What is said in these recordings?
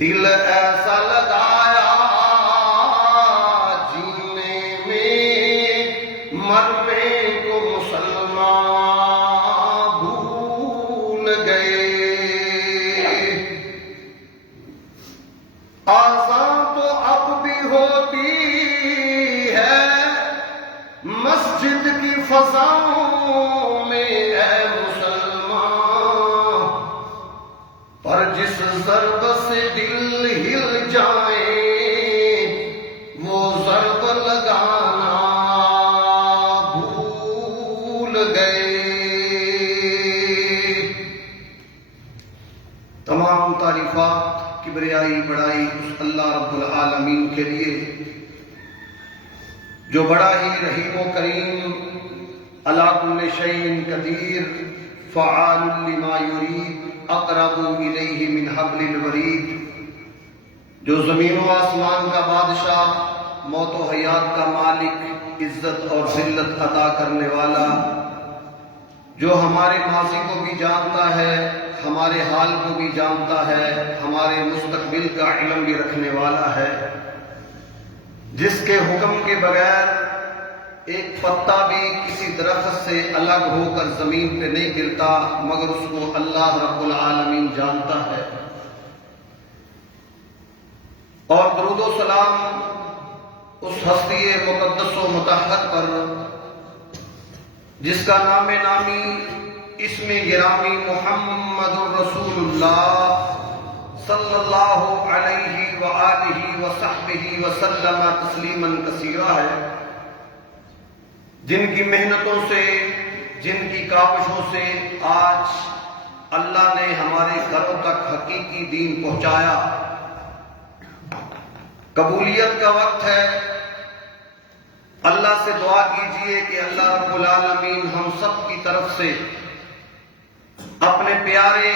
دل ایسا لگایا جینے میں مرنے کو مسلمان بھول گئے۔ آزاں تو اب بھی ہوتی ہے مسجد کی فضاؤں میں اے مسلمان، پر جس ضرب سے دل ہل جائے وہ ضرب لگانا بھول گئے۔ تمام تعریفات کبریائی بڑائی اس اللہ رب العالمین کے لیے جو بڑا ہی رحیم و کریم، علی کل شیء قدیر، فعال لما یرید، اقرب الیہ من حبل الورید، جو زمین و آسمان کا بادشاہ، موت و حیات کا مالک، عزت اور ذلت عطا کرنے والا، جو ہمارے ماضی کو بھی جانتا ہے، ہمارے حال کو بھی جانتا ہے، ہمارے مستقبل کا علم بھی رکھنے والا ہے، جس کے حکم کے بغیر ایک پتا بھی کسی درخت سے الگ ہو کر زمین پہ نہیں گرتا، مگر اس کو اللہ رب العالمین جانتا ہے۔ اور درود و سلام اس ہستی مقدس و مطہر پر جس کا نام نامی اسم گرامی محمد رسول اللہ صلی اللہ علیہ وآلہ وصحبہ وسلم تسلیما کثیرا ہے، جن کی محنتوں سے، جن کی کاوشوں سے آج اللہ نے ہمارے گھروں تک حقیقی دین پہنچایا۔ قبولیت کا وقت ہے، اللہ سے دعا کیجئے کہ اللہ رب العالمین ہم سب کی طرف سے اپنے پیارے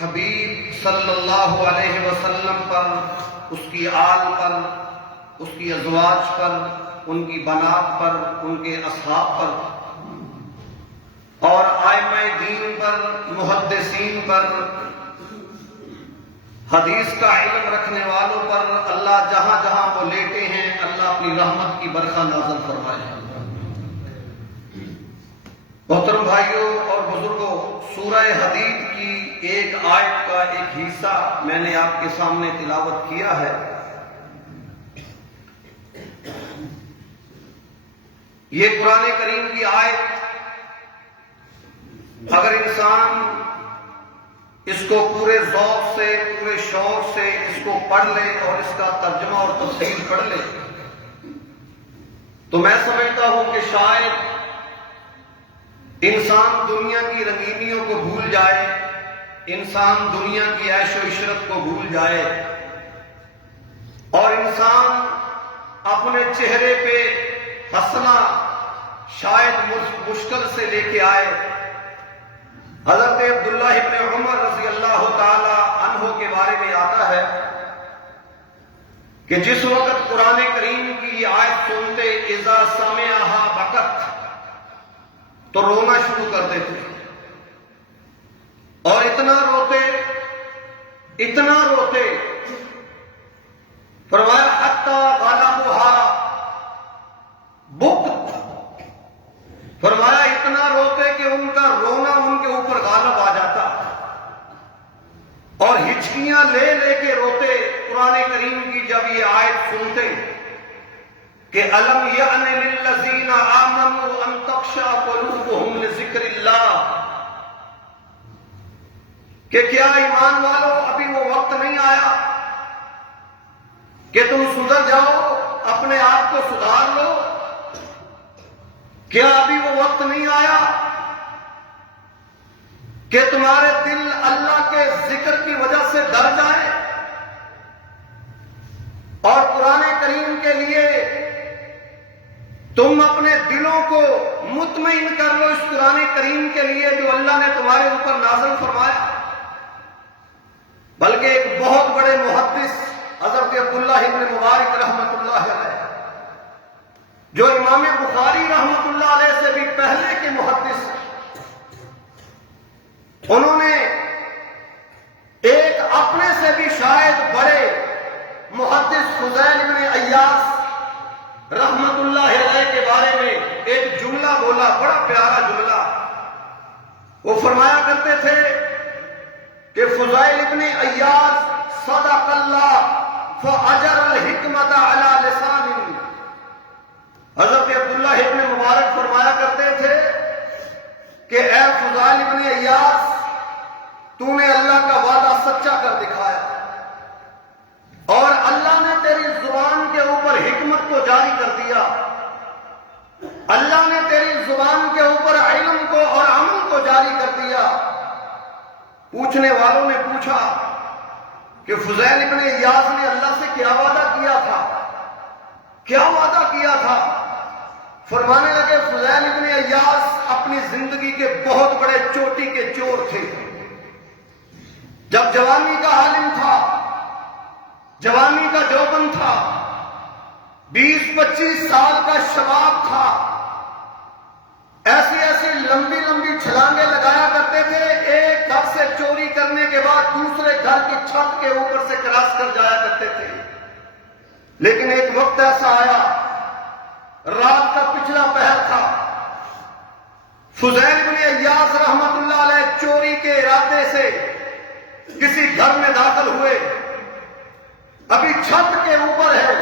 حبیب صلی اللہ علیہ وسلم پر، اس کی آل پر، اس کی ازواج پر، ان کی بنات پر، ان کے اصحاب پر اور ائمہ دین پر، محدثین پر، حدیث کا علم رکھنے والوں پر، اللہ جہاں جہاں وہ لیٹے ہیں اللہ اپنی رحمت کی برکھا نازل فرمائے۔ محترم بھائیوں اور بزرگوں، سورہ حدید کی ایک آیت کا ایک حصہ میں نے آپ کے سامنے تلاوت کیا ہے۔ یہ قرآن کریم کی آیت اگر انسان اس کو پورے ذوق سے، پورے شوق سے اس کو پڑھ لے اور اس کا ترجمہ اور تفسیر پڑھ لے تو میں سمجھتا ہوں کہ شاید انسان دنیا کی رنگینیوں کو بھول جائے، انسان دنیا کی عیش و عشرت کو بھول جائے اور انسان اپنے چہرے پہ ہنسنا شاید مشکل سے لے کے آئے۔ حضرت عبداللہ ابن عمر رضی اللہ تعالی عنہ کے بارے میں آتا ہے کہ جس وقت قرآن کریم کی آیت سنتے اذا سمعها بکت تو رونا شروع کر دیتے اور اتنا روتے فرمایا حتی غلبها بکت، فرمایا اتنا روتے کہ ان کا رونا ان کے اوپر غالب آ جاتا اور ہچکیاں لے لے کے روتے قرآن کریم کی جب یہ آیت سنتے کہ الم یأن للذین آمنوا ان تخشع قلوبهم لذکر اللہ، کہ کیا ایمان والو ابھی وہ وقت نہیں آیا کہ تم سدھر جاؤ، اپنے آپ کو سدھار لو؟ کیا ابھی وہ وقت نہیں آیا کہ تمہارے دل اللہ کے ذکر کی وجہ سے ڈر جائے؟ اور قرآن کریم کے لیے تم اپنے دلوں کو مطمئن کر لو اس قرآن کریم کے لیے جو اللہ نے تمہارے اوپر نازل فرمایا۔ بلکہ ایک بہت بڑے محدث حضرت عبداللہ ابن مبارک رحمت اللہ علیہ، جو امام بخاری رحمت اللہ علیہ سے بھی پہلے کے محدث، انہوں نے ایک اپنے سے بھی شاید بڑے کہ فضیل ابن عیاض صدق اللہ فاجر الحکمت علی لسان، حضرت عبداللہ ابن مبارک فرمایا کرتے تھے کہ اے فضیل ابن عیاض، تو نے اللہ کا وعدہ سچا کر دکھایا اور اللہ نے تیری زبان کے اوپر حکمت کو جاری کر دیا، اللہ نے تیری زبان کے اوپر علم کو اور عمل کو جاری کر دیا۔ پوچھنے والوں نے پوچھا کہ فضیل ابن عیاض نے اللہ سے کیا وعدہ کیا تھا، کیا وعدہ کیا تھا؟ فرمانے لگے فضیل ابن عیاض اپنی زندگی کے بہت بڑے چوٹی کے چور تھے۔ جب جوانی کا عالم تھا، جوانی کا جوبن تھا، 20-25 سال کا شباب تھا، ایسی ایسی لمبی لمبی چھلانگیں لگایا کرتے تھے، ایک گھر سے چوری کرنے کے بعد دوسرے گھر کی چھت کے اوپر سے کراس کر جایا کرتے تھے۔ لیکن ایک وقت ایسا آیا، رات کا پچھلا پہر تھا، فضیل بن عیاض رحمت اللہ علیہ چوری کے ارادے سے کسی گھر میں داخل ہوئے، ابھی چھت کے اوپر ہے،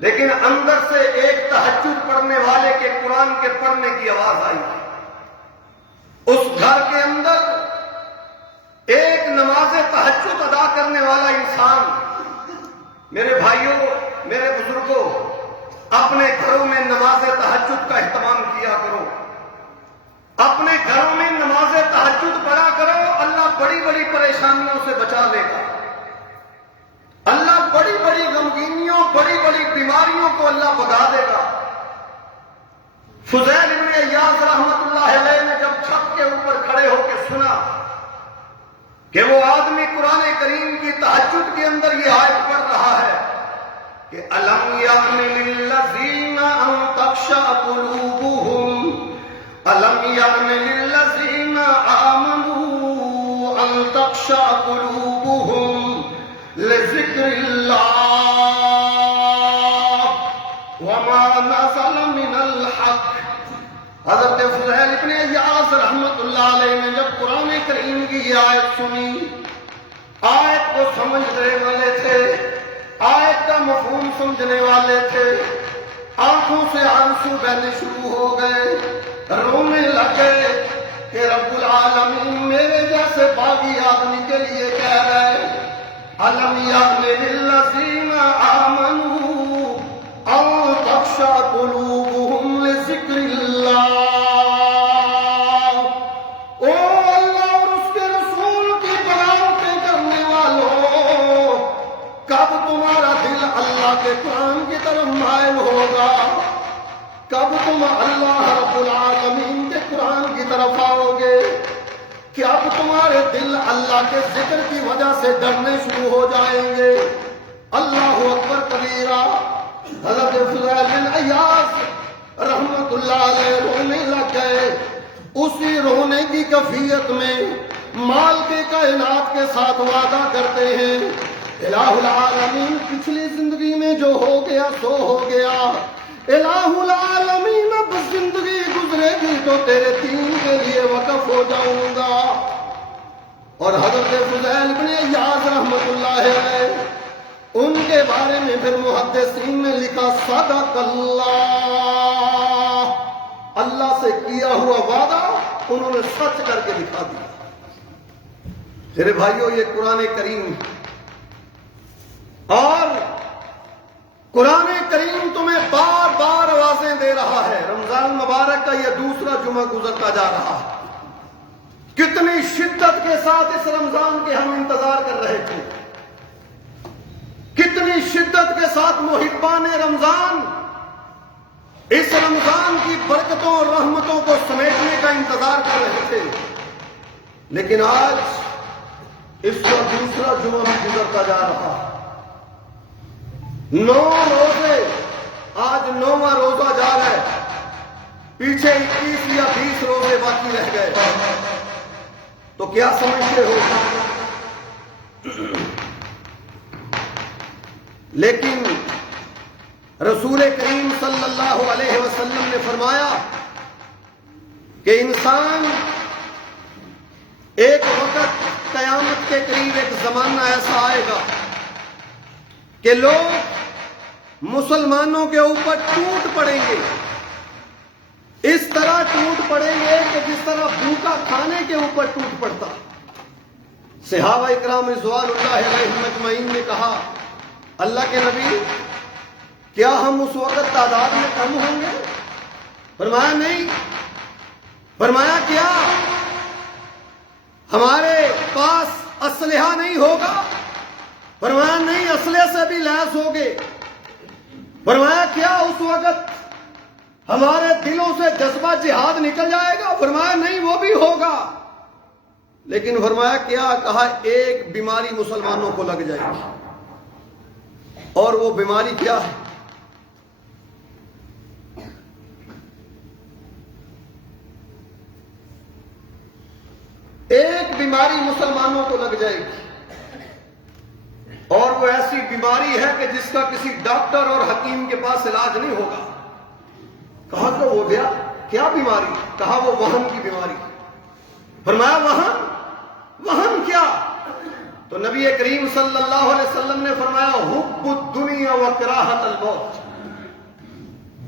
لیکن اندر سے ایک تہجد پڑھنے والے کے قرآن کے پڑھنے کی آواز آئی۔ اس گھر کے اندر ایک نماز تہجد ادا کرنے والا انسان، میرے بھائیوں، میرے بزرگوں، اپنے گھروں میں نماز تہجد کا اہتمام کیا کرو، اپنے گھروں میں نماز تہجد پڑھا کرو، اللہ بڑی بڑی پریشانیوں سے بچا لے گا، اللہ بڑی بڑی غمگینیوں، بڑی بڑی بیماریوں کو اللہ بھگا دے گا۔ فضیل ابن عیاض رحمت اللہ علیہ نے جب چھت کے اوپر کھڑے ہو کے سنا کہ وہ آدمی قرآن کریم کی تہجد کے اندر یہ آیت پڑھ رہا ہے کہ أَلَمْ يَعْنِ لِلَّذِينَ أَن تَخْشَعَ قُلُوبُهُمْ أَلَمْ يَعْنِ لِلَّذِينَ آمَنُوا أَن تَخْشَعَ قُلُوبُهُمْ لِذِكْرِ اللَّهِ وَمَا نَزَلَ مِنَ الْحَقِّ۔ حضرت فضیل ابن عیاض رحمت اللہ علیہ نے جب قرآن کریم کی یہ آیت سنی، آیت کو سمجھنے والے تھے، آیت کا مفہوم سمجھنے والے تھے، آنکھوں سے آنسو بہنے شروع ہو گئے، رونے لگے کہ رب العالمین میرے جیسے باغی آدمی کے لیے کہہ رہے أَلَمْ يَعْنِ لِلَّذِينَ آمَنُوا أَن تَخْشَعَ قُلُوبُهُمْ لِذِكْرِ اللَّهِ۔ او اللہ اور اس کے رسول کی بغاوتیں کرنے والوں، کب تمہارا دل اللہ کے قرآن کی طرف مائل ہوگا؟ کب تم اللہ رب العالمین کے قرآن کی طرف آؤ گے؟ کہ اب تمہارے دل اللہ کے ذکر کی وجہ سے ڈرنے شروع ہو جائیں گے؟ اللہ اکبر کبیرہ۔ حضرت فضیل بن عیاض رحمت اللہ علیہ رونے لگ گئے۔ اسی رونے کی کیفیت میں مال کے کائنات کے ساتھ وعدہ کرتے ہیں، الہ العالمین پچھلی زندگی میں جو ہو گیا سو ہو گیا، الہ العالمین اب زندگی گزرے گی تو تیرے دین کے لیے وقف ہو جاؤں گا۔ اور حضرت فضیل بن عیاض رحمت اللہ علیہ، ان کے بارے میں پھر محدثین نے لکھا صدق اللہ، اللہ سے کیا ہوا وعدہ انہوں نے سچ کر کے دکھا دیا۔ میرے بھائیوں، یہ قرآن کریم، اور قرآن کریم تمہیں بار بار آوازیں دے رہا ہے۔ رمضان مبارک کا یہ دوسرا جمعہ گزرتا جا رہا ہے، کتنی شدت کے ساتھ اس رمضان کے ہم انتظار کر رہے تھے، کتنی شدت کے ساتھ محبان رمضان اس رمضان کی برکتوں اور رحمتوں کو سمیٹنے کا انتظار کر رہے تھے، لیکن آج اس کا دوسرا جمعہ بھی گزرتا جا رہا ہے۔ 9 روزے، آج 9واں روزہ جا رہا ہے، پیچھے 21 یا 20 روزے باقی رہ گئے، تو کیا سمجھتے ہو؟ لیکن رسول کریم صلی اللہ علیہ وسلم نے فرمایا کہ انسان ایک وقت قیامت کے قریب ایک زمانہ ایسا آئے گا کہ لوگ مسلمانوں کے اوپر ٹوٹ پڑیں گے، اس طرح ٹوٹ پڑیں گے کہ جس طرح بھوکا کھانے کے اوپر ٹوٹ پڑتا۔ صحابہ اکرام رضوان اللہ علیہم اجمعین نے کہا، اللہ کے نبی کیا ہم اس وقت تعداد میں کم ہوں گے؟ فرمایا نہیں۔ فرمایا کیا ہمارے پاس اسلحہ نہیں ہوگا؟ فرمایا نہیں، اسلحے سے بھی لیس ہوگے۔ فرمایا کیا اس وقت ہمارے دلوں سے جذبہ جہاد نکل جائے گا؟ فرمایا نہیں، وہ بھی ہوگا۔ لیکن فرمایا کیا؟ کہا ایک بیماری مسلمانوں کو لگ جائے گی، اور وہ بیماری کیا ہے؟ ایک بیماری مسلمانوں کو لگ جائے گی، اور وہ ایسی بیماری ہے کہ جس کا کسی ڈاکٹر اور حکیم کے پاس علاج نہیں ہوگا۔ کہا تو ہو گیا، کیا بیماری؟ کہا وہ وہن کی بیماری۔ فرمایا وہن کیا؟ تو نبی کریم صلی اللہ علیہ وسلم نے فرمایا حب الدنیا و کراہت الموت،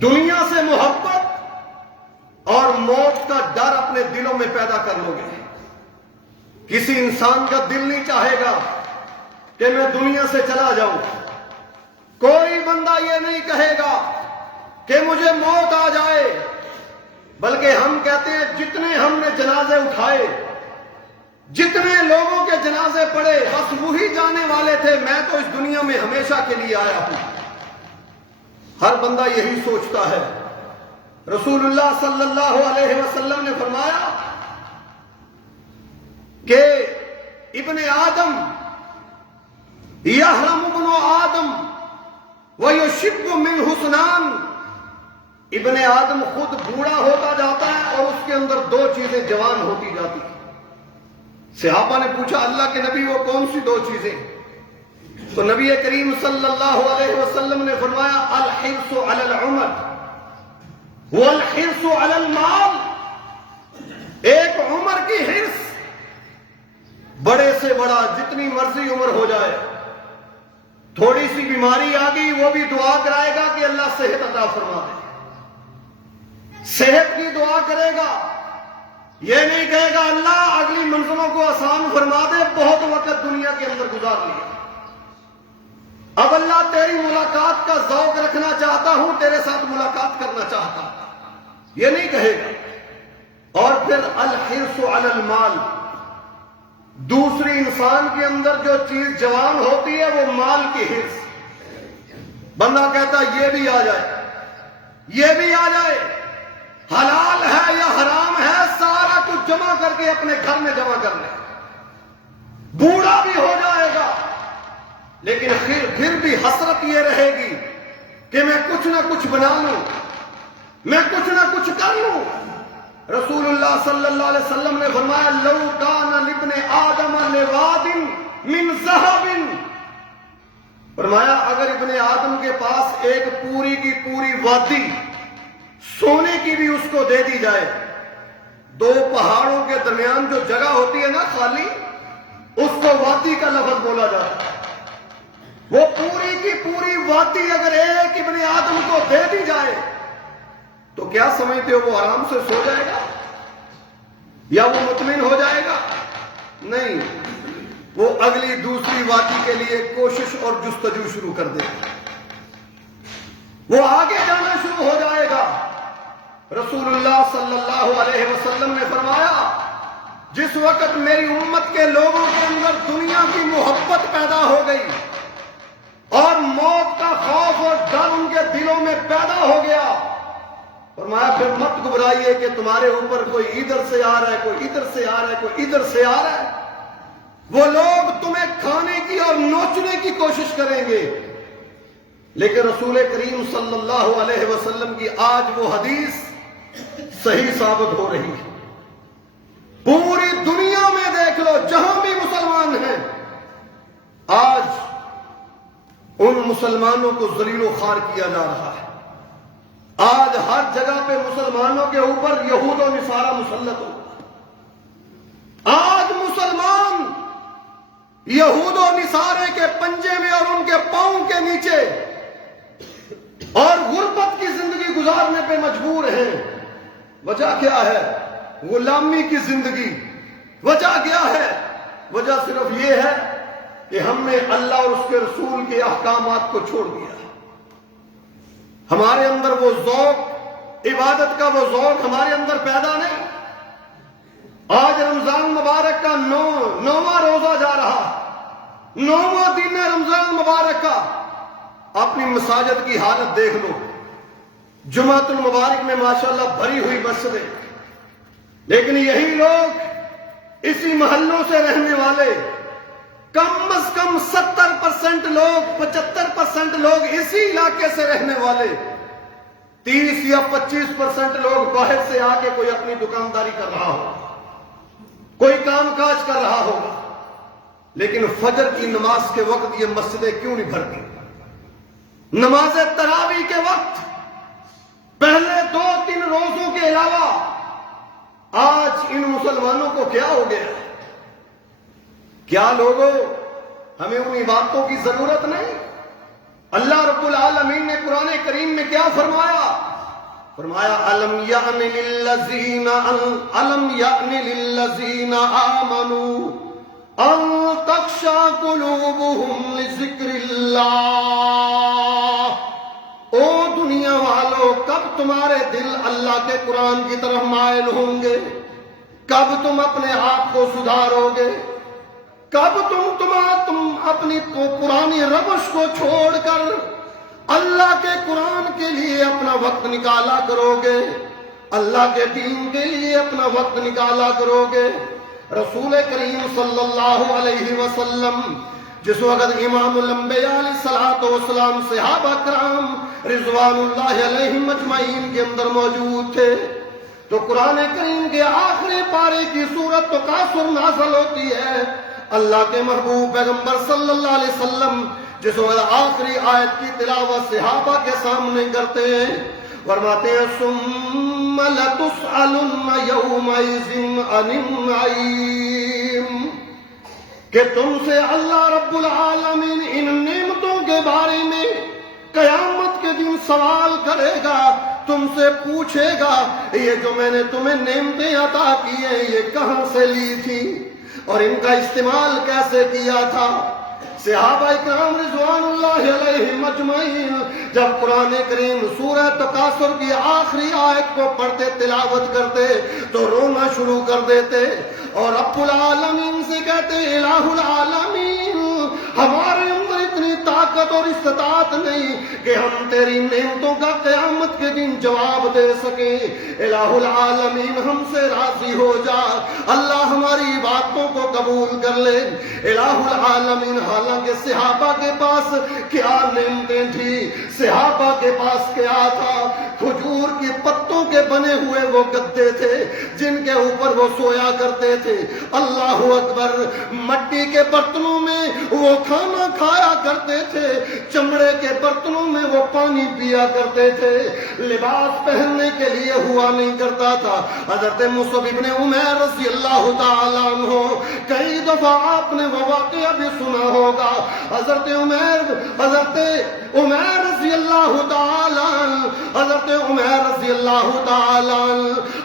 دنیا سے محبت اور موت کا ڈر اپنے دلوں میں پیدا کر لو گے۔ کسی انسان کا دل نہیں چاہے گا کہ میں دنیا سے چلا جاؤں۔ کوئی بندہ یہ نہیں کہے گا کہ مجھے موت آ جائے، بلکہ ہم کہتے ہیں جتنے ہم نے جنازے اٹھائے، جتنے لوگوں کے جنازے پڑے، بس وہی جانے والے تھے، میں تو اس دنیا میں ہمیشہ کے لیے آیا ہوں۔ ہر بندہ یہی سوچتا ہے۔ رسول اللہ صلی اللہ علیہ وسلم نے فرمایا کہ ابن آدم یحرم ابن آدم ویشب من حسنان، ابن آدم خود بوڑھا ہوتا جاتا ہے اور اس کے اندر دو چیزیں جوان ہوتی جاتی ہیں۔ صحابہ نے پوچھا اللہ کے نبی وہ کون سی دو چیزیں؟ تو نبی کریم صلی اللہ علیہ وسلم نے فرمایا الحرص علی العمر والحرص علی المال، ایک عمر کی حرص، بڑے سے بڑا جتنی مرضی عمر ہو جائے، تھوڑی سی بیماری آ گئی وہ بھی دعا کرائے گا کہ اللہ صحت عطا فرما دے، صحت کی دعا کرے گا، یہ نہیں کہے گا اللہ اگلی منزلوں کو آسان فرما دے، بہت وقت دنیا کے اندر گزار لیا، اب اللہ تیری ملاقات کا ذوق رکھنا چاہتا ہوں، تیرے ساتھ ملاقات کرنا چاہتا ہوں، یہ نہیں کہے گا۔ اور پھر الحرص علی المال، دوسری انسان کے اندر جو چیز جوان ہوتی ہے وہ مال کی حرص۔ بندہ کہتا یہ بھی آ جائے، یہ بھی آ جائے، حلال ہے یا حرام ہے سارا کچھ جمع کر کے اپنے گھر میں جمع کر لے، بوڑھا بھی ہو جائے گا لیکن پھر بھی حسرت یہ رہے گی کہ میں کچھ نہ کچھ بنا لوں، میں کچھ نہ کچھ کر لوں۔ رسول اللہ صلی اللہ علیہ وسلم نے فرمایا لو کان لابن آدم لواد من ذهب، فرمایا اگر ابن آدم کے پاس ایک پوری کی پوری وادی سونے کی بھی اس کو دے دی جائے، دو پہاڑوں کے درمیان جو جگہ ہوتی ہے نا خالی، اس کو وادی کا لفظ بولا جاتا ہے، وہ پوری کی پوری وادی اگر ایک ابن آدم کو دے دی جائے تو کیا سمجھتے ہو وہ آرام سے سو جائے گا یا وہ مطمئن ہو جائے گا؟ نہیں، وہ اگلی دوسری وادی کے لیے کوشش اور جستجو شروع کر دے گا، وہ آگے جانا شروع ہو جائے گا۔ رسول اللہ صلی اللہ علیہ وسلم نے فرمایا جس وقت میری امت کے لوگوں کے اندر دنیا کی محبت پیدا ہو گئی اور موت کا خوف اور ڈر ان کے دلوں میں پیدا ہو گیا، فرمایا پھر مت گھبرائیے کہ تمہارے اوپر کوئی ادھر سے آ رہا ہے، کوئی ادھر سے آ رہا ہے، کوئی ادھر سے آ رہا ہے، وہ لوگ تمہیں کھانے کی اور نوچنے کی کوشش کریں گے، لیکن رسول کریم صلی اللہ علیہ وسلم کی آج وہ حدیث صحیح ثابت ہو رہی ہے۔ پوری دنیا میں دیکھ لو جہاں بھی مسلمان ہیں، آج ان مسلمانوں کو ذلیل و خوار کیا جا رہا ہے، آج ہر جگہ پہ مسلمانوں کے اوپر یہود و نصارہ مسلط ہو، آج مسلمان یہود و نصارے کے پنجے میں اور ان کے پاؤں کے نیچے اور غربت کی زندگی گزارنے پہ مجبور ہیں. وجہ کیا ہے؟ غلامی کی زندگی. وجہ کیا ہے؟ وجہ صرف یہ ہے کہ ہم نے اللہ اور اس کے رسول کے احکامات کو چھوڑ دیا. ہمارے اندر وہ ذوق، عبادت کا وہ ذوق ہمارے اندر پیدا نہیں. آج رمضان مبارک کا نواں روزہ جا رہا، 9واں دن ہے رمضان مبارک کا. اپنی مساجد کی حالت دیکھ لو. جمعۃ المبارک میں ماشاءاللہ بھری ہوئی مسجدیں، لیکن یہی لوگ اسی محلوں سے رہنے والے کم از کم 70% لوگ، 75% لوگ اسی علاقے سے رہنے والے، 30 یا 25% لوگ باہر سے آ کے کوئی اپنی دکانداری کر رہا ہو، کوئی کام کاج کر رہا ہوگا، لیکن فجر کی نماز کے وقت یہ مسجدیں کیوں نہیں بھرتی؟ نماز تراویح کے وقت پہلے 2-3 روزوں کے علاوہ آج ان مسلمانوں کو کیا ہو گیا؟ کیا لوگوں ہمیں ان عبادتوں کی ضرورت نہیں؟ اللہ رب العالمین نے قرآن کریم میں کیا فرمایا؟ فرمایا الم یأن للذین آمنوا ان تخشع قلوبهم لذکر اللہ. او دنیا والو، کب تمہارے دل اللہ کے قرآن کی طرف مائل ہوں گے؟ کب تم اپنے آپ کو سدھارو گے؟ کب تم اپنی پرانی روش کو چھوڑ کر اللہ کے قرآن کے لیے اپنا وقت نکالا کرو گے؟ اللہ کے دین کے لیے اپنا وقت نکالا کرو گے؟ رسول کریم صلی اللہ علیہ وسلم جس وقت امام الانبیاء علیہ الصلوۃ والسلام صحابہ کرام رضوان اللہ علیہم اجمعین کے اندر موجود تھے، تو قرآن کریم کے آخری پارے کی سورت تکاثر نازل ہوتی ہے. اللہ کے محبوب پیغمبر صلی اللہ علیہ وسلم جس وقت آخری آیت کی تلاوت صحابہ کے سامنے کرتے ہیں، فرماتے ہیں ثم لتسألن یومئذ عن النعیم، کہ تم سے اللہ رب العالمین ان نعمتوں کے بارے میں قیامت کے دن سوال کرے گا، تم سے پوچھے گا یہ جو میں نے تمہیں نعمتیں عطا کی ہیں یہ کہاں سے لی تھی اور ان کا استعمال کیسے کیا تھا. صحابہ اکرام رضوان اللہ علیہم اجمعین جب قرآن کریم سورہ تکاثر کی آخری آیت کو پڑھتے تلاوت کرتے تو رونا شروع کر دیتے اور رب العالمین سے کہتے الہ العالمین ہمارے اندر اتنی طاقت اور استطاعت نہیں کہ ہم تیری نعمتوں کا قیامت کے دن جواب دے سکیں. الہ العالمین ہم سے راضی ہو جا، اللہ ہماری باتوں کو قبول کر لے. الہ العالمین حالانکہ صحابہ کے پاس کیا نعمتیں تھی، صحابہ کے پاس کیا تھا؟ کھجور کی پتوں کے بنے ہوئے وہ گدے تھے جن کے اوپر وہ سویا کرتے تھے. اللہ اکبر. مٹی کے برتنوں میں وہ کھانا کھایا کرتے تھے، چمڑے کے برتنوں میں وہ پانی پیا کرتے تھے. لباس پہننے کے لیے ہوا نہیں کرتا تھا. حضرت مصعب ابن عمیر رضی اللہ تعالیٰ عنہ، کئی دفعہ آپ نے وہ واقعہ بھی سنا ہوگا. حضرت عمیر رضی اللہ تعالیٰ حضرت عمیر رضی اللہ تعالیٰ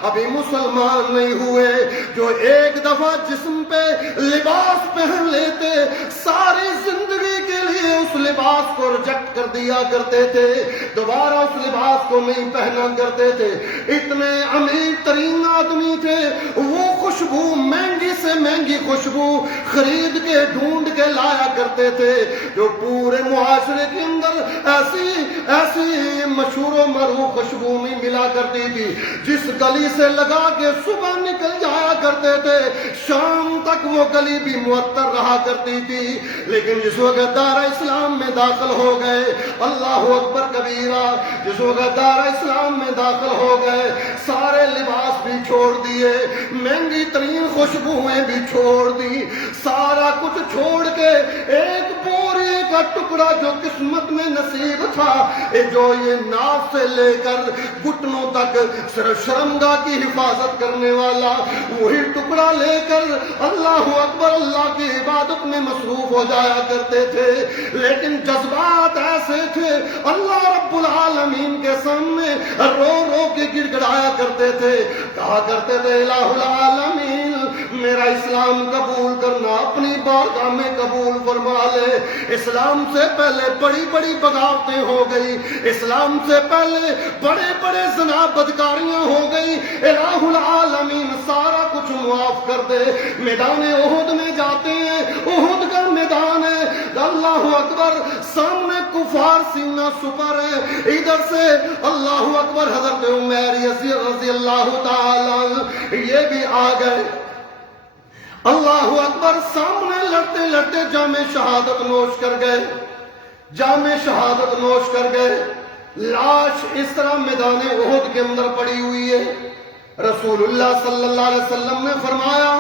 ابھی مسلمان نہیں ہوئے، جو ایک دفعہ جسم پہ لباس پہن لیتے ساری زندگی کے لیے اس لباس کو ریجیکٹ کر دیا کرتے تھے، دوبارہ اس لباس کو نہیں پہنا کرتے تھے. اتنے امیر ترین آدمی تھے. وہ خوشبو مہنگی سے مہنگی خوشبو خرید کے ڈھونڈ کے لایا کرتے تھے جو پورے معاشرے کے اندر ایسی مشہور و معروف خوشبو نہیں ملا کرتی تھی. جس گلی سے لگا کے صبح نکل جایا کرتے تھے شام تک وہ گلی بھی معطر رہا کرتی تھی. لیکن جس وقت دار اسلام میں داخل ہو گئے، اللہ اکبر کبیرہ، جس وقت دار اسلام میں داخل ہو گئے سارے لباس بھی چھوڑ دیے، مہنگی ترین خوشبوئیں بھی چھوڑ دی، سارا کچھ چھوڑ کے ایک پوری کا ٹکڑا جو قسمت میں نصیب تھا، جو یہ ناف سے لے کر گھٹنوں تک صرف شرمگاہ کی حفاظت کرنے والا، وہی ٹکڑا لے کر اللہ اکبر اللہ کی عبادت میں مصروف ہو جایا کرتے تھے۔ لیکن جذبات ایسے تھے، اللہ رب العالمین کے سامنے رو رو کے گڑ گڑایا کرتے تھے، کہا کرتے تھے الہ العالمین میرا اسلام قبول کرنا، اپنی بارگاہ میں قبول فرما لے۔ اسلام سے پہلے بڑی بڑی بغاوتیں ہو گئی، اسلام سے پہلے بڑے بڑے زنا بدکاریاں ہو گئی، الہ العالمین سارا کچھ معاف کر دے۔ میدان احد میں جاتے ہیں، احد کا میدان ہے، اللہ اکبر، سامنے کفار سینہ سپر ہے، ادھر سے اللہ اکبر حضرت عمیر رضی اللہ تعالی یہ بھی آ گئے، اللہ اکبر، سامنے لڑتے لڑتے جام شہادت نوش کر گئے، جام شہادت نوش کر گئے۔ لاش اس طرح میدان احد کے اندر پڑی ہوئی ہے۔ رسول اللہ صلی اللہ علیہ وسلم نے فرمایا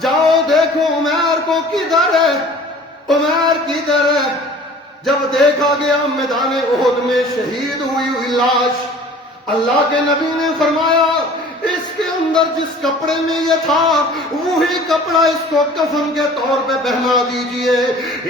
جاؤ دیکھو عمیر کو کدھر ہے، عمیر کدھر ہے۔ جب دیکھا گیا میدان احد میں شہید ہوئی ہوئی لاش، اللہ کے نبی نے فرمایا اس کے اندر جس کپڑے میں یہ تھا وہی کپڑا اس کو کفن کے طور پہ پہنا دیجئے،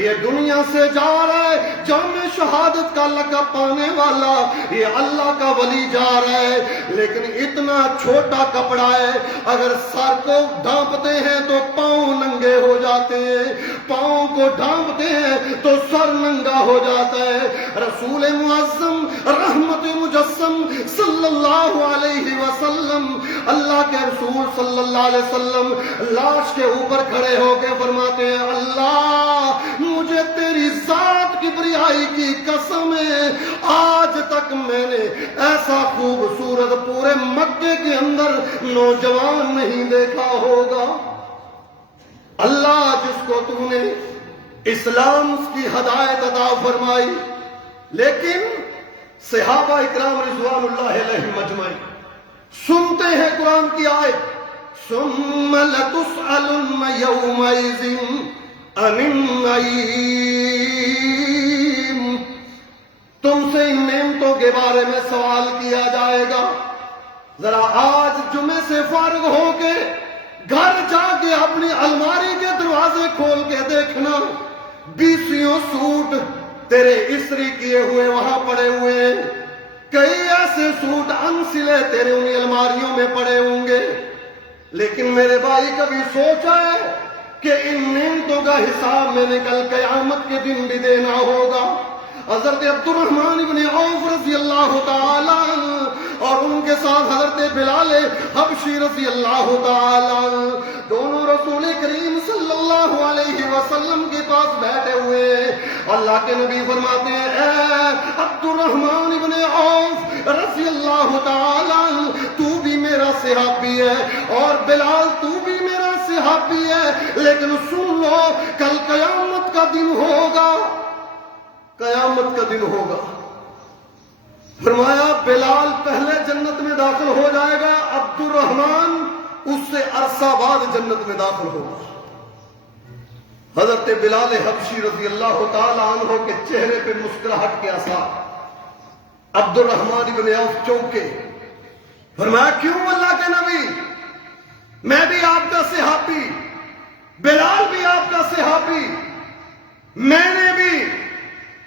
یہ دنیا سے جا رہا ہے جام شہادت کا لقب پانے والا، یہ اللہ کا ولی جا رہا ہے، لیکن اتنا چھوٹا کپڑا ہے، اگر سر کو ڈھانپتے ہیں تو پاؤں ننگے ہو جاتے ہیں، پاؤں کو ڈھانپتے ہیں تو سر ننگا ہو جاتا ہے۔ رسول معظم رحمت مجسم صلی اللہ علیہ وسلم، اللہ کے رسول صلی اللہ علیہ وسلم لاش کے اوپر کھڑے ہو کے فرماتے ہیں اللہ مجھے تیری ذات کی بریائی کی قسم ہے، آج تک میں نے ایسا خوبصورت پورے مکے کے اندر نوجوان نہیں دیکھا ہوگا۔ اللہ جس کو تو نے اسلام کی ہدایت عطا فرمائی، لیکن صحابہ اکرام رضوان اللہ علیہم اجمعین سنتے ہیں قرآن کی آیت ثم لتسألن یومئذ عن النعیم، تم سے ان نعمتوں کے بارے میں سوال کیا جائے گا۔ ذرا آج جمعے سے فارغ ہو کے گھر جا کے اپنی الماری کے دروازے کھول کے دیکھنا، 20 سوٹ تیرے استری کیے ہوئے وہاں پڑے ہوئے ہیں، کئی ایسے سوٹ انسلے تیرے انہی الماریوں میں پڑے ہوں گے، لیکن میرے بھائی کبھی سوچا ہے کہ ان نعمتوں کا حساب میں نے کل قیامت کے دن بھی دینا ہوگا۔ حضرت عبد الرحمن بن عوف رضی اللہ تعالی عنہ اور ان کے ساتھ حضرت بلال حبشی رضی اللہ تعالی عنہ دونوں رسول کریم صلی اللہ علیہ وسلم کے پاس بیٹھے ہوئے، اللہ کے نبی فرماتے ہیں اے عبد الرحمن بن عوف رضی اللہ تعالی عنہ تو بھی میرا صحابی ہے اور بلال تو بھی میرا صحابی ہے، لیکن سن لو کل قیامت کا دن ہوگا، قیامت کا دن ہوگا۔ فرمایا بلال پہلے جنت میں داخل ہو جائے گا، عبد الرحمن اس سے عرصہ بعد جنت میں داخل ہوگا۔ حضرت بلال حبشی رضی اللہ تعالی عنہ کے چہرے پہ مسکراہٹ کے آثار، عبد الرحمن بن عوف چونکے، فرمایا کیوں اللہ کے نبی، میں بھی آپ کا صحابی، بلال بھی آپ کا صحابی، میں نے بھی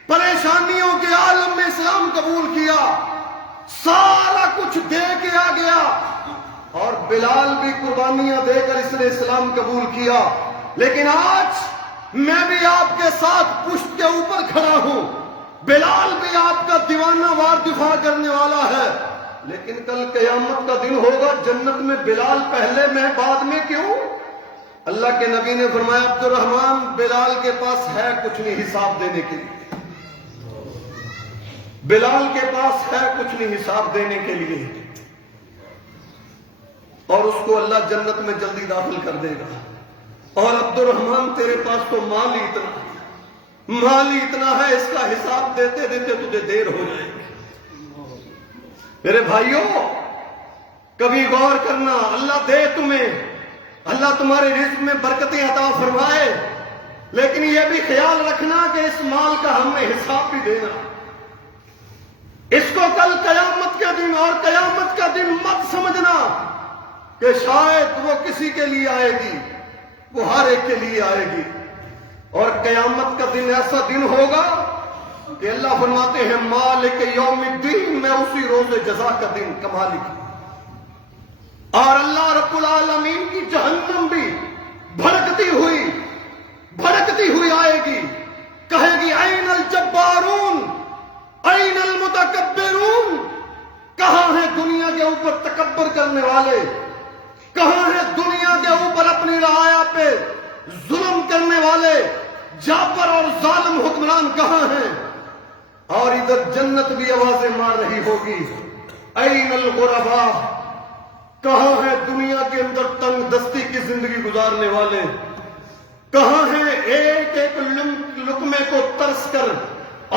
پریشانیوں کے عالم میں اسلام قبول کیا، سارا کچھ دے کے آ گیا، اور بلال بھی قربانیاں دے کر اس نے اسلام قبول کیا، لیکن آج میں بھی آپ کے ساتھ پشت کے اوپر کھڑا ہوں، بلال بھی آپ کا دیوانہ وار دفاع کرنے والا ہے، لیکن کل قیامت کا دن ہوگا جنت میں بلال پہلے میں بعد میں کیوں؟ اللہ کے نبی نے فرمایا عبد الرحمن بلال کے پاس ہے کچھ نہیں حساب دینے کے لیے، بلال کے پاس ہے کچھ نہیں حساب دینے کے لیے، اور اس کو اللہ جنت میں جلدی داخل کر دے گا۔ اور عبد الرحمن تیرے پاس تو مال ہی اتنا ہے، اس کا حساب دیتے دیتے تجھے دیر ہو جائے گی۔ میرے بھائیوں کبھی غور کرنا، اللہ دے تمہیں، اللہ تمہارے رزق میں برکتیں عطا فرمائے، لیکن یہ بھی خیال رکھنا کہ اس مال کا ہم نے حساب بھی دینا. اس کو کل قیامت کے دن اور قیامت کا دن مت سمجھنا کہ شاید وہ کسی کے لیے آئے گی، وہ ہر ایک کے لیے آئے گی. اور قیامت کا دن ایسا دن ہوگا کہ اللہ فرماتے ہیں مالک یوم الدین، میں اسی روز جزا کا دن کا مالک. اور اللہ رب العالمین کی جہنم بھی بھڑکتی ہوئی آئے گی، کہے گی این الجبارون این المتکبرون، کہاں ہیں دنیا کے اوپر تکبر کرنے والے، کہاں ہیں دنیا کے اوپر اپنی رعایا پہ ظلم کرنے والے جابر اور ظالم حکمران کہاں ہیں؟ اور ادھر جنت بھی آوازیں مار رہی ہوگی این الغرباء، کہاں ہے دنیا کے اندر تنگ دستی کی زندگی گزارنے والے، کہاں ہیں ایک ایک لقمے کو ترس کر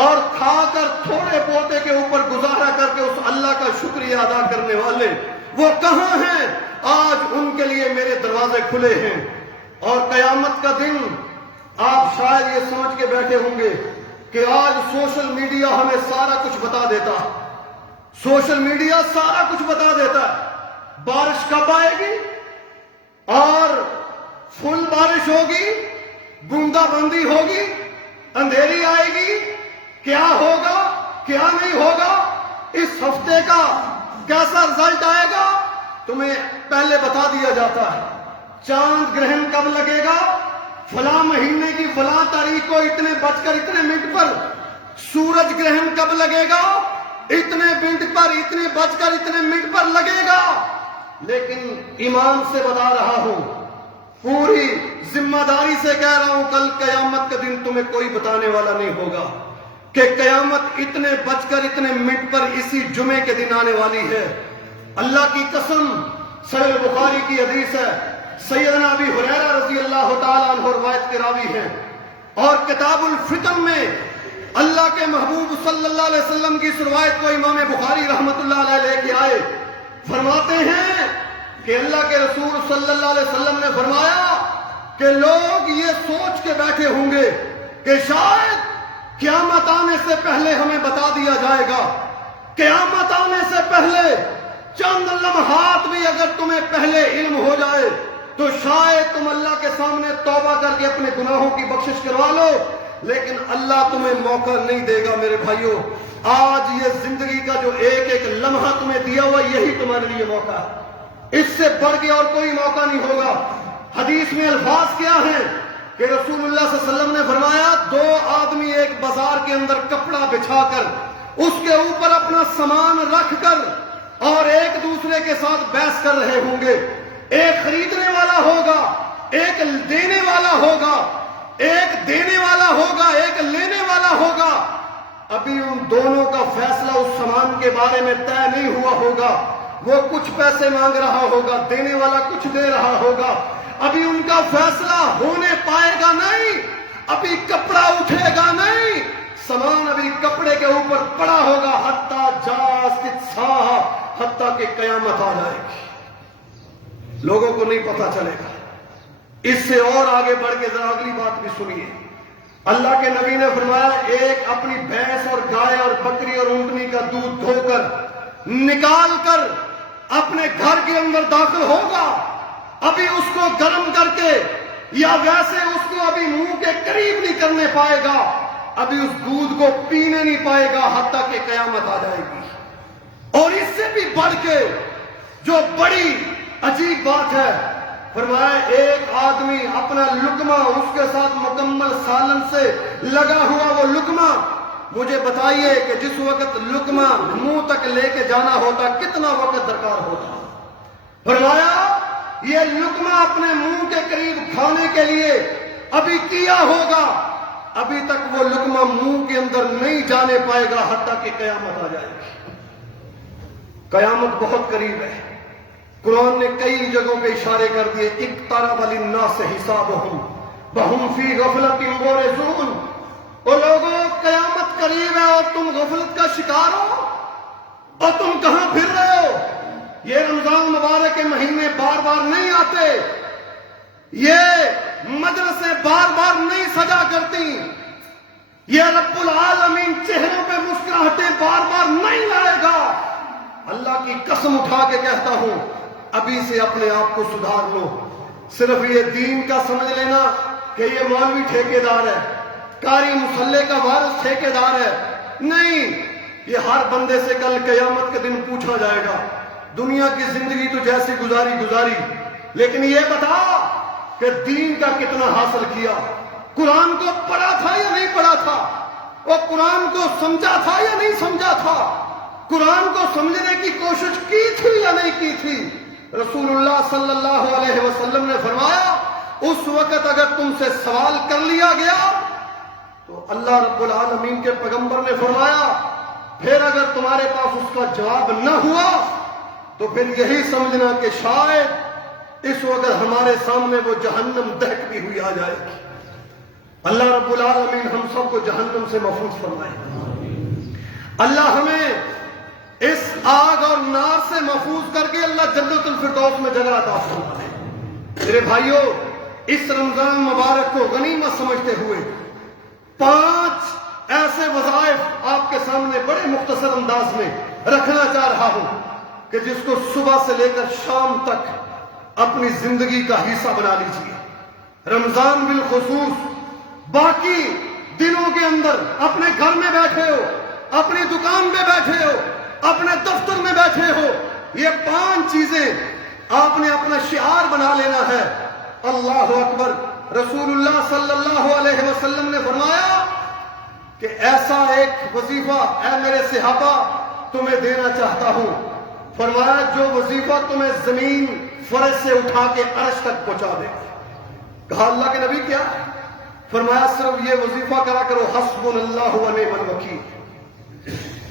اور کھا کر تھوڑے پوتے کے اوپر گزارا کر کے اس اللہ کا شکریہ ادا کرنے والے، وہ کہاں ہیں؟ آج ان کے لیے میرے دروازے کھلے ہیں. اور قیامت کا دن آپ شاید یہ سمجھ کے بیٹھے ہوں گے کہ آج سوشل میڈیا ہمیں سارا کچھ بتا دیتا، سوشل میڈیا سارا کچھ بتا دیتا ہے. بارش کب آئے گی اور فل بارش ہوگی، بوندا بندی ہوگی، اندھیری آئے گی، کیا ہوگا کیا نہیں ہوگا، اس ہفتے کا کیسا رزلٹ آئے گا تمہیں پہلے بتا دیا جاتا ہے. چاند گرہن کب لگے گا، فلاں مہینے کی فلاں تاریخ کو اتنے بج کر اتنے منٹ پر. سورج گرہن کب لگے گا، اتنے منٹ پر اتنے بج کر اتنے منٹ پر لگے گا. لیکن ایمان سے بتا رہا ہوں، پوری ذمہ داری سے کہہ رہا ہوں، کل قیامت کا دن تمہیں کوئی بتانے والا نہیں ہوگا کہ قیامت اتنے بج کر اتنے منٹ پر اسی جمعے کے دن آنے والی ہے. اللہ کی قسم، صحیح بخاری کی حدیث ہے، سیدنا ابی ہریرہ رضی اللہ تعالیٰ عنہ روایت کے راوی ہیں، اور کتاب الفتن میں اللہ کے محبوب صلی اللہ علیہ وسلم کی اس روایت کو امام بخاری رحمت اللہ علیہ لے کے آئے. فرماتے ہیں کہ اللہ کے رسول صلی اللہ علیہ وسلم نے فرمایا کہ لوگ یہ سوچ کے بیٹھے ہوں گے کہ شاید قیامت آنے سے پہلے ہمیں بتا دیا جائے گا، قیامت آنے سے پہلے چند لمحات بھی اگر تمہیں پہلے علم ہو جائے تو شاید تم اللہ کے سامنے توبہ کر کے اپنے گناہوں کی بخشش کروا لو. لیکن اللہ تمہیں موقع نہیں دے گا میرے بھائیوں. آج یہ زندگی کا جو ایک ایک لمحہ تمہیں دیا ہوا یہی تمہارے لیے موقع ہے، اس سے بڑھ کے اور کوئی موقع نہیں ہوگا. حدیث میں الفاظ کیا ہیں کہ رسول اللہ صلی اللہ علیہ وسلم نے فرمایا، دو آدمی ایک بازار کے اندر کپڑا بچھا کر اس کے اوپر اپنا سامان رکھ کر اور ایک دوسرے کے ساتھ بحث کر رہے ہوں گے. ایک خریدنے والا ہوگا، ایک دینے والا ہوگا، ایک دینے والا ہوگا، ایک لینے والا ہوگا. ابھی ان دونوں کا فیصلہ اس سامان کے بارے میں طے نہیں ہوا ہوگا. وہ کچھ پیسے مانگ رہا ہوگا، دینے والا کچھ دے رہا ہوگا. ابھی ان کا فیصلہ ہونے پائے گا نہیں، ابھی کپڑا اٹھے گا نہیں، سامان ابھی کپڑے کے اوپر پڑا ہوگا، حتیٰ جاست الساعہ، حتیٰ کہ قیامت آ جائے گی. لوگوں کو نہیں پتا چلے گا. اس سے اور آگے بڑھ کے ذرا اگلی بات بھی سنیے. اللہ کے نبی نے فرمایا، ایک اپنی بھینس اور گائے اور بکری اور اونٹنی کا دودھ دھو کر نکال کر اپنے گھر کے اندر داخل ہوگا، ابھی اس کو گرم کر کے یا ویسے اس کو ابھی منہ کے قریب نہیں کرنے پائے گا، ابھی اس دودھ کو پینے نہیں پائے گا، حتیٰ کہ قیامت آ جائے گی. اور اس سے بھی بڑھ کے جو بڑی عجیب بات ہے، فرمایا ایک آدمی اپنا لقمہ، اس کے ساتھ مکمل سالن سے لگا ہوا وہ لقمہ، مجھے بتائیے کہ جس وقت لقمہ منہ تک لے کے جانا ہوتا کتنا وقت درکار ہوتا. فرمایا یہ لقمہ اپنے منہ کے قریب کھانے کے لیے ابھی کیا ہوگا، ابھی تک وہ لقمہ منہ کے اندر نہیں جانے پائے گا، حتیٰ کہ قیامت آ جائے گی. قیامت بہت قریب ہے. قرآن نے کئی جگہوں پہ اشارے کر دیے، اقترب للناس حسابہم وہم فی غفلۃ معرضون. اور لوگوں، قیامت قریب ہے اور تم غفلت کا شکار ہو، اور تم کہاں پھر رہے ہو؟ یہ رمضان مبارک کے مہینے بار بار نہیں آتے، یہ مجلسیں بار بار نہیں سجا یہ رب العالمین چہروں پہ مسکراہٹیں بار بار نہیں لائے گا۔ اللہ کی قسم اٹھا کے کہتا ہوں، ابھی سے اپنے آپ کو سدھار لو۔ صرف یہ دین کا سمجھ لینا کہ یہ مولوی ٹھیکیدار ہے، قاری مصلی کا وارث ٹھیکیدار ہے، نہیں، یہ ہر بندے سے کل قیامت کے دن پوچھا جائے گا۔ دنیا کی زندگی تو جیسی گزاری، لیکن یہ بتا کہ دین کا کتنا حاصل کیا، قرآن کو پڑھا تھا یا نہیں پڑھا تھا، اور قرآن کو سمجھا تھا یا نہیں سمجھا تھا، قرآن کو سمجھنے کی کوشش کی تھی یا نہیں کی تھی۔ رسول اللہ صلی اللہ علیہ وسلم نے فرمایا، اس وقت اگر تم سے سوال کر لیا گیا تو اللہ رب العالمین کے پیغمبر نے فرمایا، پھر اگر تمہارے پاس اس کا جواب نہ ہوا تو پھر یہی سمجھنا کہ شاید اس وقت ہمارے سامنے وہ جہنم دہکتی ہوئی آ جائے گی۔ اللہ رب العالمین ہم سب کو جہنم سے محفوظ فرمائے۔ اللہ ہمیں اس آگ اور نار سے محفوظ کر کے اللہ جنت الفردوس میں جگہ عطا فرمائے۔ میرے بھائیوں، اس رمضان مبارک کو غنیمت سمجھتے ہوئے 5 ایسے وظائف آپ کے سامنے بڑے مختصر انداز میں رکھنا چاہ رہا ہوں کہ جس کو صبح سے لے کر شام تک اپنی زندگی کا حصہ بنا لیجیے۔ رمضان بالخصوص باقی دنوں کے اندر اپنے گھر میں بیٹھے ہو، اپنی دکان میں بیٹھے ہو، اپنے دفتر میں بیٹھے ہو، یہ 5 چیزیں آپ نے اپنا شعار بنا لینا ہے۔ اللہ اکبر۔ رسول اللہ صلی اللہ علیہ وسلم نے فرمایا کہ ایسا ایک وظیفہ اے میرے صحابہ تمہیں دینا چاہتا ہوں، فرمایا جو وظیفہ تمہیں زمین فرش سے اٹھا کے عرش تک پہنچا دے۔ کہا اللہ کے نبی کیا؟ فرمایا صرف یہ وظیفہ کرا کرو، حسبنا اللہ و نعم الوکیل،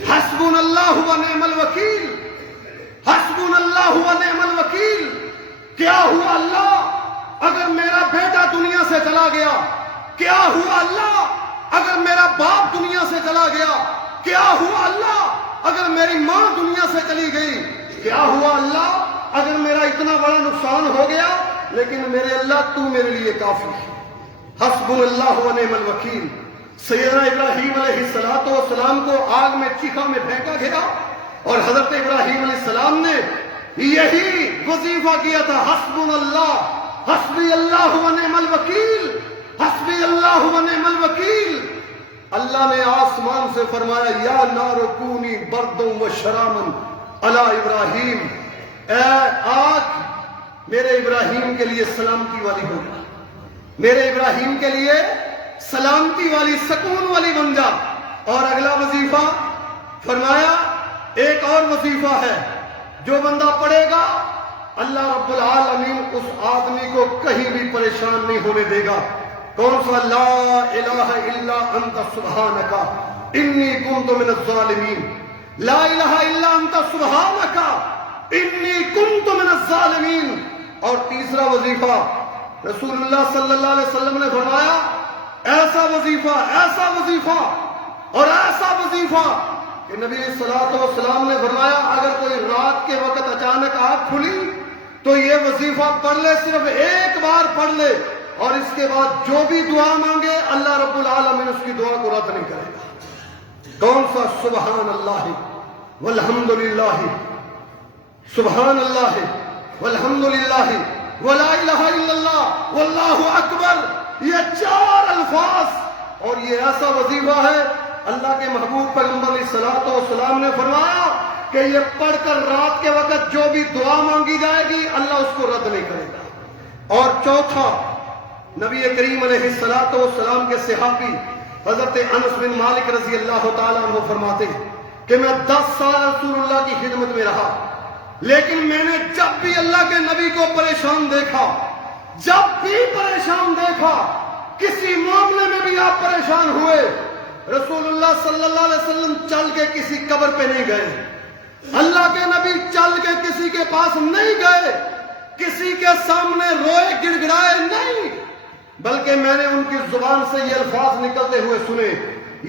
حسبنا اللہ و نعم الوکیل، حسبنا اللہ و نعم الوکیل۔ کیا ہوا اللہ اگر میرا بیٹا دنیا سے چلا گیا؟ کیا ہوا اللہ اگر میرا باپ دنیا سے چلا گیا؟ کیا ہوا اللہ اگر میری ماں دنیا سے چلی گئی؟ کیا ہوا اللہ اگر میرا اتنا بڑا نقصان ہو گیا؟ لیکن میرے اللہ تو میرے لیے کافی ہے۔ حسبنا اللہ و نعم الوکیل۔ سیدنا ابراہیم علیہ السلام کو آگ میں چیخا میں پھینکا گیا اور حضرت ابراہیم علیہ السلام نے یہی وظیفہ کیا تھا، حسبنا اللہ، حسبی اللہ و نعم الوکیل، حسبی اللہ و نعم الوکیل۔ اللہ نے آسمان سے فرمایا، یا نار کونی بردا و شراما علی ابراہیم، اے آگ میرے ابراہیم کے لیے سلامتی والی ہو جا، میرے ابراہیم کے لیے سلامتی والی، سکون والی بن جا۔ اور اگلا وظیفہ فرمایا، ایک اور وظیفہ ہے جو بندہ پڑھے گا اللہ رب العالمین اس آدمی کو کہیں بھی پریشان نہیں ہونے دے گا۔ کون سا؟ لا الہ الا انت سبحانک انی کنت من الظالمین، لا الہ الا انت سبحانک انی کنت من الظالمین۔ اور تیسرا وظیفہ رسول اللہ صلی اللہ علیہ وسلم نے فرمایا، ایسا وظیفہ اور ایسا وظیفہ کہ نبی صلی اللہ علیہ وسلم نے فرمایا اگر کوئی رات کے وقت اچانک آنکھ کھلی تو یہ وظیفہ پڑھ لے، صرف ایک بار پڑھ لے، اور اس کے بعد جو بھی دعا مانگے اللہ رب العالمین اس کی دعا کو رد نہیں کرے گا۔ کون سا؟ سبحان اللہ والحمدللہ، سبحان اللہ والحمدللہ ولا الہ الا اللہ واللہ اکبر۔ یہ 4 الفاظ اور یہ ایسا وظیفہ ہے، اللہ کے محبوب پیغمبر علیہ الصلوۃ والسلام نے فرمایا کہ یہ پڑھ کر رات کے وقت جو بھی دعا مانگی جائے گی اللہ اس کو رد نہیں کرے گا۔ اور چوتھا، نبی کریم علیہ الصلوۃ والسلام کے صحابی حضرت انس بن مالک رضی اللہ تعالیٰ عنہ فرماتے ہیں کہ میں 10 سال رسول اللہ کی خدمت میں رہا، لیکن میں نے جب بھی اللہ کے نبی کو پریشان دیکھا، جب بھی پریشان دیکھا، کسی معاملے میں بھی آپ پریشان ہوئے، رسول اللہ صلی اللہ علیہ وسلم چل کے کسی قبر پہ نہیں گئے، اللہ کے نبی چل کے کسی کے پاس نہیں گئے، کسی کے سامنے روئے گڑ گڑائے نہیں، بلکہ میں نے ان کی زبان سے یہ الفاظ نکلتے ہوئے سنے،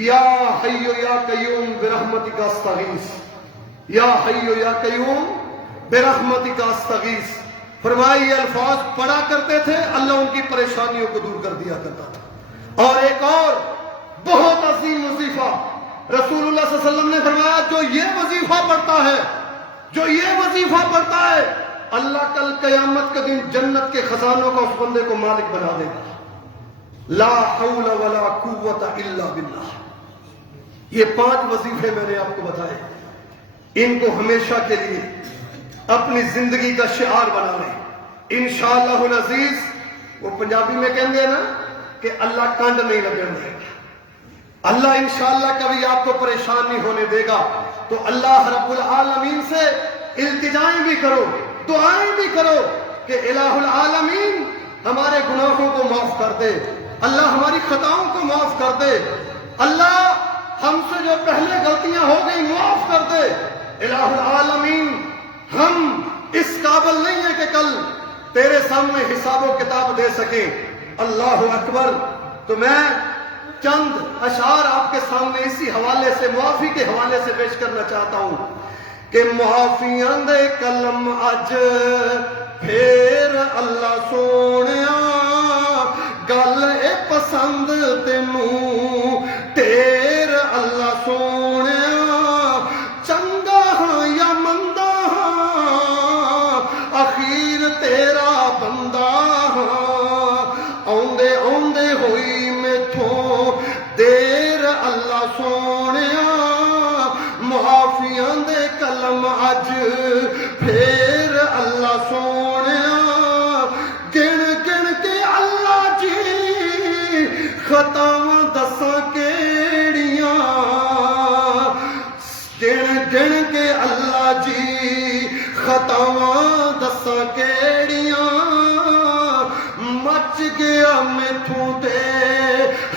یا حی یا قیوم برحمتک استغیث، یا حی یا قیوم برحمتک استغیث۔ فرمایا یہ الفاظ پڑھا کرتے تھے، اللہ ان کی پریشانیوں کو دور کر دیا کرتا تھا۔ اور ایک اور بہت رسول اللہ صلی اللہ علیہ وسلم نے فرمایا جو یہ وظیفہ پڑھتا ہے، جو یہ وظیفہ پڑھتا ہے، اللہ کل قیامت کے دن جنت کے خزانوں کا اس بندے کو مالک بنا دے گا۔ لا حول ولا قوت الا باللہ۔ یہ 5 وظیفے میں نے آپ کو بتائے، ان کو ہمیشہ کے لیے اپنی زندگی کا شعار بنا لیں انشاءاللہ العزیز۔ وہ پنجابی میں کہیں گے نا کہ اللہ کانڈ نہیں لگن دے گا، اللہ انشاءاللہ کبھی آپ کو پریشان نہیں ہونے دے گا۔ تو اللہ رب العالمین سے التجائیں بھی کرو، دعائیں بھی کرو کہ الہ العالمین ہمارے گناہوں کو معاف کر دے، اللہ ہماری خطاؤں کو معاف کر دے، اللہ ہم سے جو پہلے غلطیاں ہو گئی معاف کر دے۔ الہ العالمین ہم اس قابل نہیں ہے کہ کل تیرے سامنے حساب و کتاب دے سکیں۔ اللہ اکبر۔ تو میں چند اشعار آپ کے سامنے اسی حوالے سے، معافی کے حوالے سے پیش کرنا چاہتا ہوں کہ معافیاں دے کلم اج پھر اللہ سونیا، گل اے پسند تینوں تیر اللہ سونیا، چنگا ہاں یا مندا ہاں اخیر تیرا بندہ ہاں، آندے آندے ہوئی میتھوں دیر اللہ سونیا، معافیاں دے کلم اج پھر اللہ سونیا، گن گن کے اللہ جی خطاواں دساں کیڑیاں، گن گن کے اللہ جی خطاواں دساں کیڑیاں، مچ گیا میتھوں تے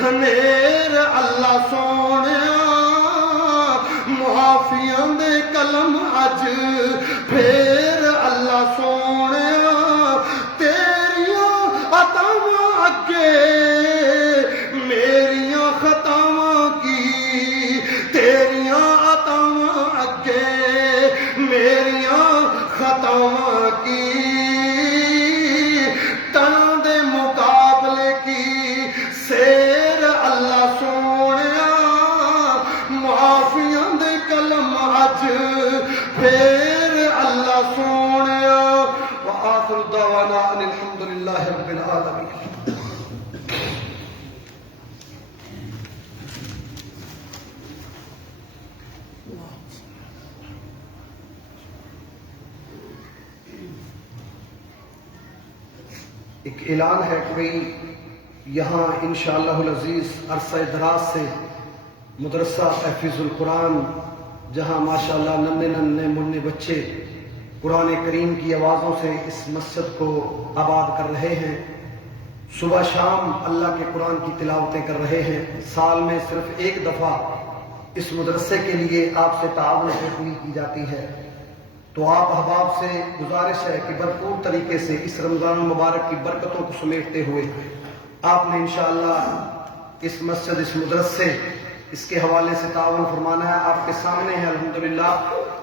ہنیر اللہ سونیا، معافیاں دے کلم اج پھر اللہ سونیا، تیریاں عطاواں اگے میریاں خطاواں کی، تیریاں عطاواں اگے میریاں خطاواں کی، تناں دے مقابلے کی سیر اللہ سونیا، معافیاں دے کلم اج پھر اللہ سونیا۔ وآخر دعوانا ان الحمدللہ رب العالمین۔ ایک اعلان ہے کہ بھئی یہاں انشاءاللہ العزیز عرصہ دراز سے مدرسہ تحفیظ القرآن، جہاں ماشاءاللہ ننھے ننھے مننے بچے قرآن کریم کی آوازوں سے اس مسجد کو آباد کر رہے ہیں، صبح شام اللہ کے قرآن کی تلاوتیں کر رہے ہیں۔ سال میں صرف ایک دفعہ اس مدرسے کے لیے آپ سے تعاون سے اپیل کی جاتی ہے، تو آپ احباب سے گزارش ہے کہ بھرپور طریقے سے اس رمضان المبارک کی برکتوں کو سمیٹتے ہوئے آپ نے انشاءاللہ اس مسجد، اس مدرسے، اس کے حوالے سے تعاون فرمانا ہے۔ آپ کے سامنے ہے الحمدللہ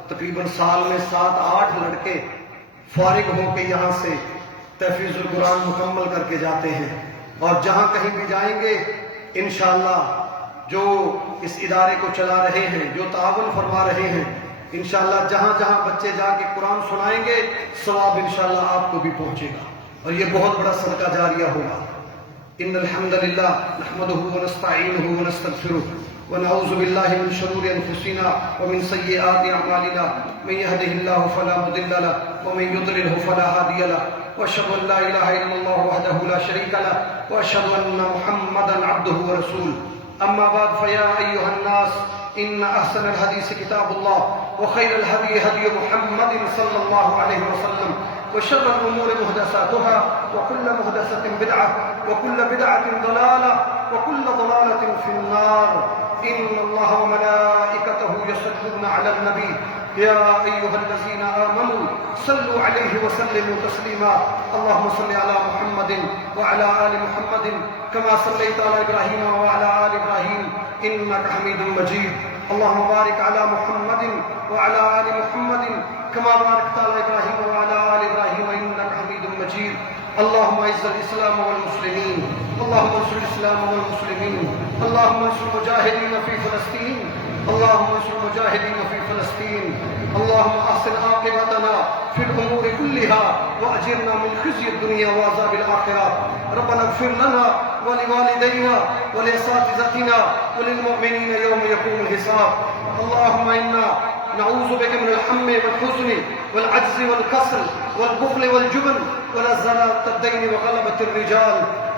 تقریباً سال میں 7-8 لڑکے فارغ ہو کے یہاں سے تحفیظ القرآن مکمل کر کے جاتے ہیں، اور جہاں کہیں بھی جائیں گے انشاءاللہ جو اس ادارے کو چلا رہے ہیں، جو تعاون فرما رہے ہیں، انشاءاللہ جہاں جہاں بچے جا کے قرآن سنائیں گے ثواب انشاءاللہ آپ کو بھی پہنچے گا، اور یہ بہت بڑا صدقہ جاریہ ہوگا۔ ان الحمدللہ نحمدہ ونستعینہ ونستغفرہ ونعوذ باللہ من شرور انفسنا ومن سیئات اعمالنا، من يهده الله فلا مضل له ومن يضلل فلا هادي له، واشهد ان لا اله الا الله وحده لا شريك له، واشهد ان محمدا عبده ورسوله۔ اما بعد فيا ايها الناس ان احسن الحديث كتاب الله، وخير الهدي هدي محمد صلى الله عليه وسلم، وشر الامور محدثاتها، وكل محدثة بدعة، وكل بدعة ضلالة، وكل ضلالة في النار۔ ان الله وملائكته يصلون على النبي يا ايها الذين امنوا صلوا عليه وسلموا تسليما۔ اللهم صل على محمد وعلى ال محمد كما صليت على ابراهيم وعلى ال ابراهيم انك حميد مجيد۔ اللهم بارك على محمد وعلى ال محمد كما باركت على ابراهيم وعلى ال ابراهيم انك حميد مجيد۔ اللهم اعز الاسلام والمسلمين، اللهم انصر الاسلام والمسلمين، اللهم انصر المجاهدين في فلسطين، اللهم انصر المجاهدين في فلسطين. اللهم احسن عاقبتنا في الامور كلها واجرنا من خزي الدنيا وعذاب الاخره. ربنا اغفر لنا ولوالدينا ولاساتذتنا وللمؤمنين يوم يقوم الحساب. اللهم انا نعوذ بك من الهم والحزن والعجز والكسل والبخل والجبن ونزلات الدين وغلبة الرجال.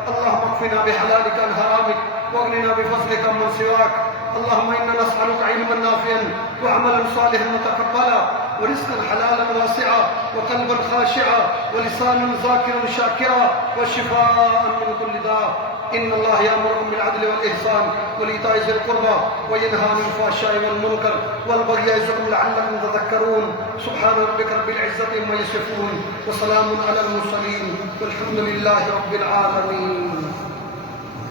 اللهم اكفنا بحلالك عن حرامك واغننا بفضلك من سواك. اللهم انا نسألك علما نافعا وعملا صالحا متقبلا ورزقا حلالا واسعا وقلبا خاشعا ولسانا ذاكرا شاكرا وشفاء من كل داء. إن الله يأمركم بالعدل والإحسان وإيتاء ذي القربى وينهى عن الفحشاء والمنكر والبغي يعظكم لعلكم تذكرون. سبحان ربك رب العزة عما يصفون وسلام على المرسلين والحمد لله رب العالمين.